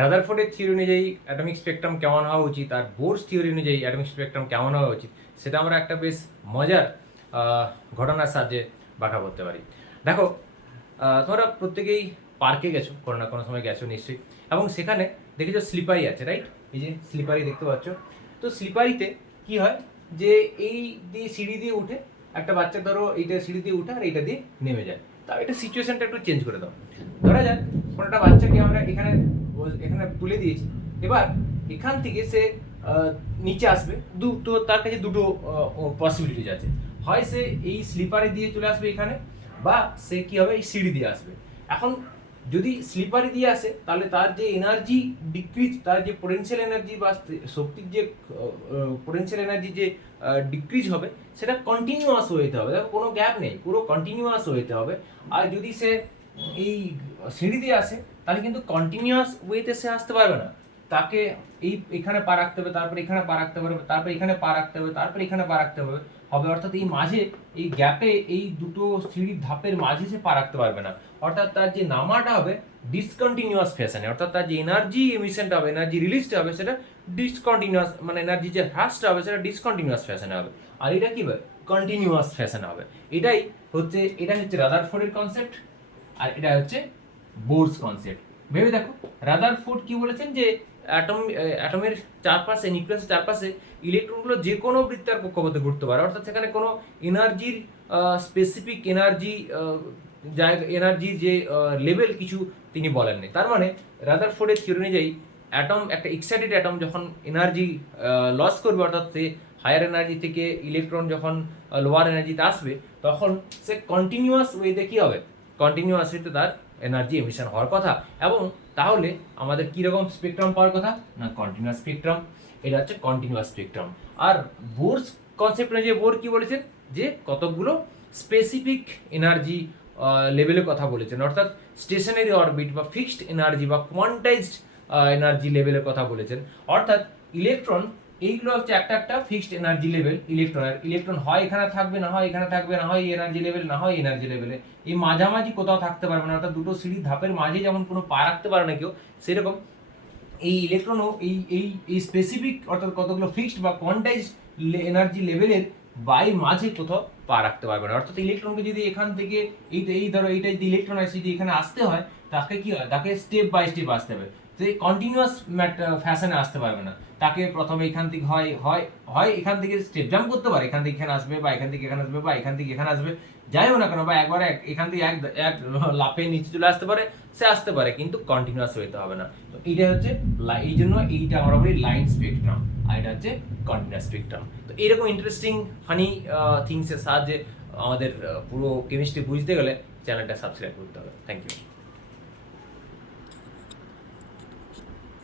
রাদারফোর্ডের theory অনুযায়ী atomic spectrum কেমন হওয়া উচিত আর বোরস থিওরি অনুযায়ী অ্যাটমিক স্পেকট্রাম কেমন হওয়া উচিত সেটা আমরা একটা বেশ মজার ঘটনার সাহায্যে ব্যাখ্যা করতে পারি। দেখো, তোমরা প্রত্যেকেই পার্কে গেছো, কোনো না কোনো সময় গেছো নিশ্চয়ই, এবং সেখানে দেখেছো স্লিপারি আছে, রাইট? এই যে স্লিপারি দেখতে পাচ্ছ। তো স্লিপারিতে কি হয় যে এই দিয়ে সিঁড়ি দিয়ে উঠে একটা বাচ্চা, ধরো এইটা সিঁড়ি দিয়ে উঠে আর এইটা দিয়ে নেমে যায়। তা এটা সিচুয়েশনটা একটু চেঞ্জ করে দাও। ধরা যাক কোনো একটা বাচ্চাকে আমরা এখানে এখানে তুলে দিয়েছি। এবার এখান থেকে সে নিচে আসবে, তো তার কাছে দুটো পসিবিলিটিজ আছে। হয় সে এই স্লিপারে দিয়ে চলে আসবে এখানে, বা সে কি হবে এই সিঁড়ি দিয়ে আসবে। এখন যদি স্লিপারে দিয়ে আসে তাহলে তার যে এনার্জি ডিক্রিজ, তার যে পোটেনশিয়াল এনার্জি বা শক্তির যে পোটেনশিয়াল এনার্জি যে ডিক্রিজ হবে সেটা কন্টিনিউয়াস হইতে হবে। দেখো কোনো গ্যাপ নেই, পুরো কন্টিনিউয়াস হইতে হবে। আর যদি সে এই সিঁড়ি দিয়ে আসে তাহলে কিন্তু কন্টিনিউয়াস ওয়েতে সে আসতে পারবে না। তাকে এখানে পা রাখতে হবে, তারপর এখানে পা রাখতে হবে, তারপর এখানে পা রাখতে হবে, তারপর এখানে পা রাখতে হবে। অর্থাৎ এই মাঝে, এই গ্যাপে, এই দুটো সিঁড়ির ধাপের মাঝে সে পা রাখতে পারবে না। অর্থাৎ তার যে নামাটা হবে ডিসকন্টিনিউয়াস ফ্যাশনে, অর্থাৎ তার যে এনার্জি এমিশনটা হবে, এনার্জি রিলিজটা হবে সেটা ডিসকন্টিনিউয়াস, মানে এনার্জি যে হ্রাসটা হবে সেটা ডিসকন্টিনিউয়াস ফ্যাশনে হবে। আর এটা কি হবে? কন্টিনিউয়াস ফ্যাশনে হবে। এটা হচ্ছে রাদারফোর্ডের কনসেপ্ট, আর এটা হচ্ছে বোরস কনসেপ্ট। ভেবে দেখো, রাদারফোর্ড কি বলেছেন যে অ্যাটমের চারপাশে, নিউক্লিয়াসের চারপাশে ইলেকট্রনগুলো যে কোনো বৃত্তার কক্ষপথে ঘুরতে পারে। অর্থাৎ সেখানে কোনো এনার্জির স্পেসিফিক এনার্জির যে লেভেল কিছু তিনি বলেননি। তার মানে রাদারফোর্ডের থিওরি অনুযায়ী একটা এক্সাইটেড অ্যাটম যখন এনার্জি লস করবে, অর্থাৎ সে হায়ার এনার্জি থেকে ইলেকট্রন যখন লোয়ার এনার্জিতে আসবে, তখন সে কন্টিনিউয়াস ওয়েতে কী হবে? কন্টিনিউয়াস ওয়েতে তার এনার্জি এমিশন হওয়ার কথা। এবং তাহলে আমাদের কীরকম স্পেকট্রাম পাওয়ার কথা? না, কন্টিনিউয়াস স্পেকট্রাম। এটা হচ্ছে কন্টিনিউয়াস স্পেকট্রাম। আর বোরস কনসেপ্ট অনুযায়ী বোর কী বলেছেন? যে কতকগুলো স্পেসিফিক এনার্জি লেভেলের কথা বলেছেন, অর্থাৎ স্টেশনারি অরবিট বা ফিক্সড এনার্জি বা কোয়ান্টাইজড এনার্জি লেভেলের কথা বলেছেন। অর্থাৎ ইলেকট্রন, এইগুলো হচ্ছে একটা ফিক্সড এনার্জি লেভেল। ইলেকট্রন হয় এখানে থাকবে, না হয় এখানে থাকবে, না হয় এনার্জি লেভেল, না হয় এনার্জি লেভেলে। এই মাঝামাঝি কোথাও থাকতে পারবে না। অর্থাৎ দুটো সিঁড়ির ধাপের মাঝে যেমন কোনো পা রাখতে পারে না কেউ, সেরকম এই ইলেকট্রনও এই স্পেসিফিক, অর্থাৎ কতগুলো ফিক্সড বা কোয়ান্টাইজড এনার্জি লেভেলের মাঝে কোথাও পা রাখতে পারবে না। অর্থাৎ ইলেকট্রনকে যদি এখান থেকে ধরো এইটা যদি ইলেকট্রন আসে, যদি এখানে আসতে হয়, তাকে কি হয়? তাকে স্টেপ বাই স্টেপ আসতে হবে। তো এই কন্টিনিউয়াস ফ্যাশনে আসতে পারবে না। তাকে প্রথমে এখান থেকে হয় এখান থেকে স্টেপ জাম্প করতে পারে, এখান থেকে এখানে আসবে, বা এখান থেকে এখানে আসবে, বা এখান থেকে এখানে আসবে, যাই হোক না কেন, বা একবারে এখান থেকে এক লাফে নিচে চলে আসতে পারে, সে আসতে পারে, কিন্তু কন্টিনিউয়াস হইতে হবে না। তো এইটা হচ্ছে, এই জন্য এইটা আমরা বলি লাইন স্পেকট্রাম, আর এটা হচ্ছে কন্টিনিউয়াস স্পেকট্রাম। তো এইরকম ইন্টারেস্টিং ফানি থিংসের সাহায্যে আমাদের পুরো কেমিস্ট্রি বুঝতে গেলে চ্যানেলটা সাবস্ক্রাইব করতে হবে। Thank you.